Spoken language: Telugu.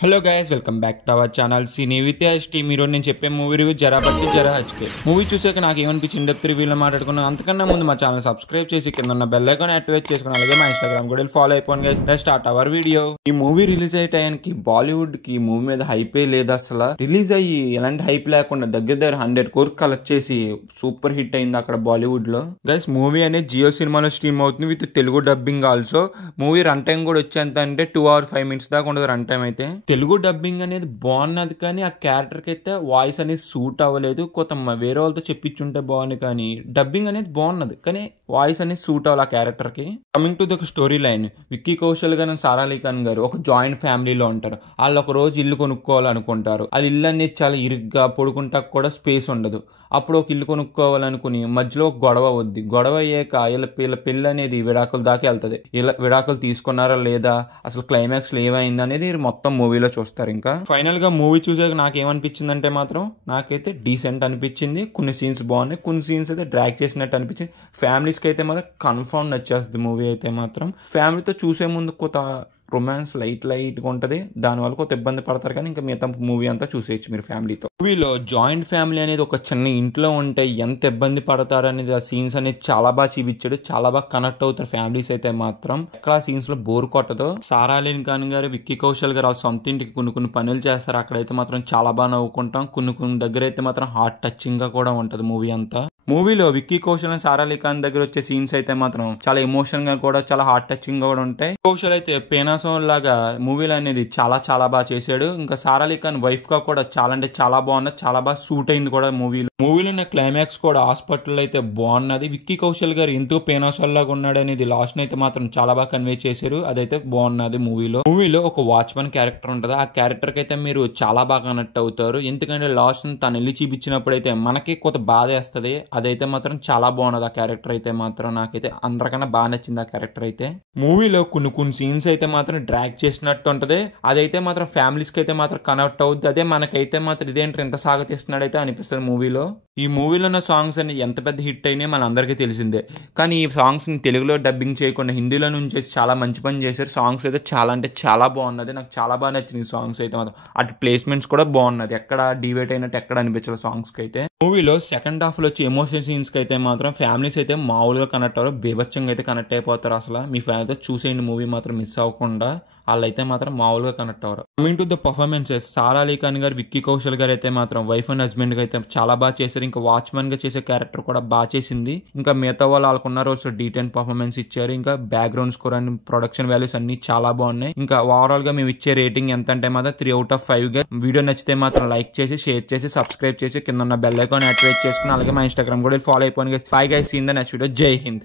Hello guys, welcome back to our channel cine with team. ఈరోజు నేను చెప్పే మూవీ రివ్యూ జరా బట్టి జరా హచ్కే. మూవీ చూసాక నాకు ఏమనిపించింది డెప్త్ రివ్యూలో మాట్లాడుకున్నాను. అంతకన్నా ముందు మా ఛానల్ సబ్స్క్రైబ్ చేసి కింద ఉన్న బెల్ ఐకాన్ యాక్టివేట్ చేసుకుని అలాగే మా ఇన్స్టాగ్రామ్ కూడా ఫాలో అయిపోండి guys. Let's start our video. ఈ మూవీ రిలీజ్ అయ్యే టైంకి బాలీవుడ్ కి మూవీ మీద హైపే లేదు అసలు. రిలీజ్ అయ్యి ఎలాంటి హైప్ లేకుండా దగ్గర 100 crore కలెక్ట్ చేసి సూపర్ హిట్ అయింది అక్కడ బాలీవుడ్ లో. గైస్ మూవీ అనేది జియో సినిమాలో స్ట్రీమ్ అవుతుంది with Telugu dubbing also. Movie run time కూడా వచ్చేంత అంటే 2 hours 5 minutes దాకా ఉండదు రన్ టైం అయితే. తెలుగు డబ్బింగ్ అనేది బాగున్నది కానీ ఆ క్యారెక్టర్ కి అయితే వాయిస్ అనేది సూట్ అవ్వలేదు. కొత్త వేరే వాళ్ళతో చెప్పించుంటే బాగుంది కానీ డబ్బింగ్ అనేది బాగున్నది కానీ వాయిస్ అనేది సూట్ అవ్వాలి ఆ క్యారెక్టర్ కి. Coming to the story line, Vicky Kaushal గారు సారా అలీ ఖాన్ గారు ఒక జాయింట్ ఫ్యామిలీలో ఉంటారు. వాళ్ళు ఒక రోజు ఇల్లు కొనుక్కోవాలనుకుంటారు. ఆ ఇల్లు అనేది చాలా ఇరుగ్గా పొడుకుంటా కూడా స్పేస్ ఉండదు. అప్పుడు ఒక ఇల్లు కొనుక్కోవాలనుకుని మధ్యలో ఒక గొడవ వద్ది. గొడవ అయ్యాక వీళ్ళ పెళ్ళి అనేది విడాకుల దాకా వెళ్తుంది. ఇలా విడాకులు తీసుకున్నారా లేదా, అసలు క్లైమాక్స్ లో ఏమైంది అనేది మొత్తం మూవీలో చూస్తారు. ఇంకా ఫైనల్ గా మూవీ చూసాక నాకేమనిపించింది అంటే మాత్రం నాకైతే డీసెంట్ అనిపించింది. కొన్ని సీన్స్ బాగున్నాయి, కొన్ని సీన్స్ అయితే డ్రాగ్ చేసినట్టు అనిపించింది. ఫ్యామిలీస్ కి అయితే మాత్రం కన్ఫర్మ్ నచ్చేస్తుంది మూవీ అయితే మాత్రం. ఫ్యామిలీతో చూసే ముందు కొత్త రొమాన్స్ లైట్గా ఉంటుంది, దానివల్ల కొంత ఇబ్బంది పడతారు కానీ ఇంకా మిగతా మూవీ అంతా చూసేయచ్చు మీరు ఫ్యామిలీతో. మూవీలో జాయింట్ ఫ్యామిలీ అనేది ఒక చిన్న ఇంట్లో ఉంటే ఎంత ఇబ్బంది పడతారు అనేది ఆ సీన్స్ అనేది చాలా బాగా చూపించాడు. చాలా బాగా కనెక్ట్ అవుతారు ఫ్యామిలీస్ అయితే మాత్రం. ఎక్కడ ఆ సీన్స్ లో బోర్ కొట్టదు. సారా అలీ ఖాన్ గారు, విక్కీ కౌశల్ గారు వాళ్ళ సొంత ఇంటికి కొన్ని పనులు చేస్తారు. అక్కడైతే మాత్రం చాలా బాగా నవ్వుకుంటాం. కొన్ని దగ్గర అయితే మాత్రం హార్ట్ టచింగ్ గా కూడా ఉంటది మూవీ అంతా. మూవీలో విక్కీ కౌశల్ అండ్ సారా అలీ ఖాన్ దగ్గర వచ్చే సీన్స్ అయితే మాత్రం చాలా ఎమోషన్ గా కూడా చాలా హార్ట్ టచింగ్ గా కూడా ఉంటాయి. కౌశల్ అయితే పేనాసోన్ లాగా మూవీలో అనేది చాలా బాగా చేశాడు. ఇంకా సారా అలీ ఖాన్ వైఫ్ గా కూడా చాలా అంటే చాలా బాగున్నది, చాలా బాగా సూట్ అయింది కూడా మూవీలో. మూవీలో క్లైమాక్స్ కూడా హాస్పిటల్ అయితే బాగున్నది. విక్కీ కౌశల్ గారు ఎంతో పేనాసోన్ లాగా ఉన్నాడు అనేది లాస్ట్ అయితే మాత్రం చాలా బాగా కన్వే చేశారు. అదైతే బాగున్నది మూవీలో ఒక వాచ్మెన్ క్యారెక్టర్ ఉంటుంది. ఆ క్యారెక్టర్ కి అయితే మీరు చాలా బాగా కనెక్ట్ అవుతారు. ఎందుకంటే లాస్ట్ తను వెళ్ళి చూపించినప్పుడు అయితే మనకి కొంత బాధ వేస్తుంది. అదైతే మాత్రం చాలా బాగున్నది ఆ క్యారెక్టర్ అయితే మాత్రం. నాకైతే అందరికన్నా బాగా నచ్చింది ఆ క్యారెక్టర్ అయితే. మూవీలో కొన్ని సీన్స్ అయితే మాత్రం డ్రాగ్ చేసినట్టు ఉంటది. అదైతే మాత్రం ఫ్యామిలీస్ కి అయితే మాత్రం కనెక్ట్ అవుద్ది. అదే మనకైతే మాత్రం ఇదేంటి ఎంత సాగతీస్తున్నాడైతే అనిపిస్తుంది మూవీలో. ఈ మూవీలో ఉన్న సాంగ్స్ అని ఎంత పెద్ద హిట్ అయినాయి మన అందరికీ తెలిసిందే. కానీ ఈ సాంగ్స్ ని తెలుగులో డబ్బింగ్ చేయకుండా హిందీలో నుంచి చాలా మంచి పని చేశారు. సాంగ్స్ అయితే చాలా అంటే చాలా బాగున్నది. నాకు చాలా బాగా నచ్చింది ఈ సాంగ్స్ అయితే మాత్రం. అటు ప్లేస్మెంట్స్ కూడా బాగున్నది, ఎక్కడ డివేట్ అయినట్టు ఎక్కడ అనిపించారు సాంగ్స్ కి అయితే. మూవీలో సెకండ్ హాఫ్ లో వచ్చి ఎమోషన్ సీన్స్ కి అయితే మాత్రం ఫ్యామిలీస్ అయితే మామూలుగా కనెక్ట్ అవ్వరు, బేబచ్చంగా అయితే కనెక్ట్ అయిపోతారు. అసలు మీ ఫ్యామిలీతో చూసేయండి మూవీ మాత్రం మిస్ అవ్వకుండా. వాళ్ళైతే మాత్రం మామూలుగా కనెక్ట్ అవ్వరు. కమింగ్ టు ద పర్ఫార్మెన్సెస్, సారా అలీ ఖాన్ గారు, విక్కీ కౌశల్ గారు అయితే మాత్రం వైఫ్ అండ్ హస్బెండ్ గా అయితే చాలా బాగా చేశారు. ఇంకా వాచ్మెన్ గా చేసే క్యారెక్టర్ కూడా బాగా చేసింది. ఇంకా మిగతా వాళ్ళకున్న రోల్స్ D10 పర్ఫార్మెన్స్ ఇచ్చారు. ఇంకా background score and production values అన్ని చాలా బాగున్నాయి. ఇంకా ఓవరాల్ గా మేము ఇచ్చే రేటింగ్ ఎంత అంటే మాత్రం 3 out of 5 గా. వీడియో నచ్చితే మాత్రం లైక్ చేసి, షేర్ చేసి, సబ్స్క్రైబ్ చేసి, కింద ఉన్న బెల్ ఐకాన్ యాక్టివేట్ చేసుకుని అలాగే మా ఇన్స్టాగ్రామ్ కూడా ఫాలో అయిపోయింది. Bye guys, see in the next video. Jai Hind.